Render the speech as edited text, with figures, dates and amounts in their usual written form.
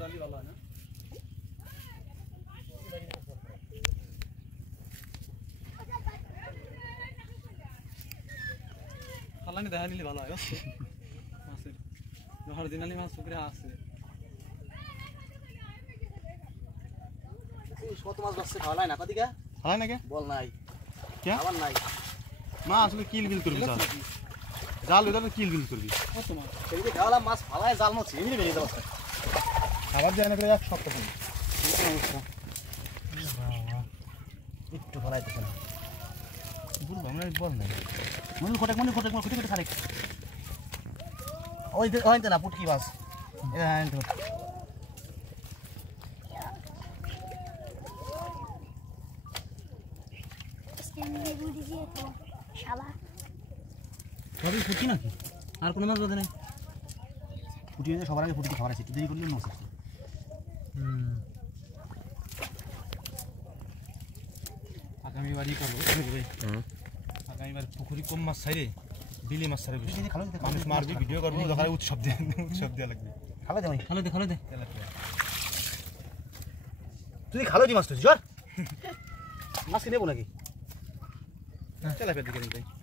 জালি ভালো হয় না খালানি দেখা নিলে ভালো হয় মাছের অরিজিনালি মাছ পুকুরে আছে কত মাছ বাসছে খাওয়া না কদিকে হয় না কে বল নাই কে আবার নাই মা আসলে কিল বিল করবি স্যার জাল ওটা কিল বিল করবি কত মাছ এদিকে খাওয়ালাম মাছ ফালায় জাল মাছ এমনি বেরিয়ে যাবো খাবার যায় না করে এক সপ্তাহ একটু ফলাইতেছে না বুড়ো আমরা বল নাই মনে খোটে খোটে খারে ওই হইতে না পুটকি মাছ হ্যাঁ তো সবই ফুটি নাকি আর কোনো মাছ বাদে নাই ফুটি হয়ে সবার আগে ফুটিতে খাবার আছে একটু দেরি করলে মাছ আছে আগামী বারই করবো আগামী বার পুকুরি কম মাছ ছাইরে বিলি মাছ ছাড়ে মানুষ মারবি ভিডিও করবো দরকার উৎসব দেওয়া লাগবে খালো দে তুই খালো দি মাছ তুই জোর মাছ কিনে নেবো নাকি তেলাপিয়ার দিকে নিতে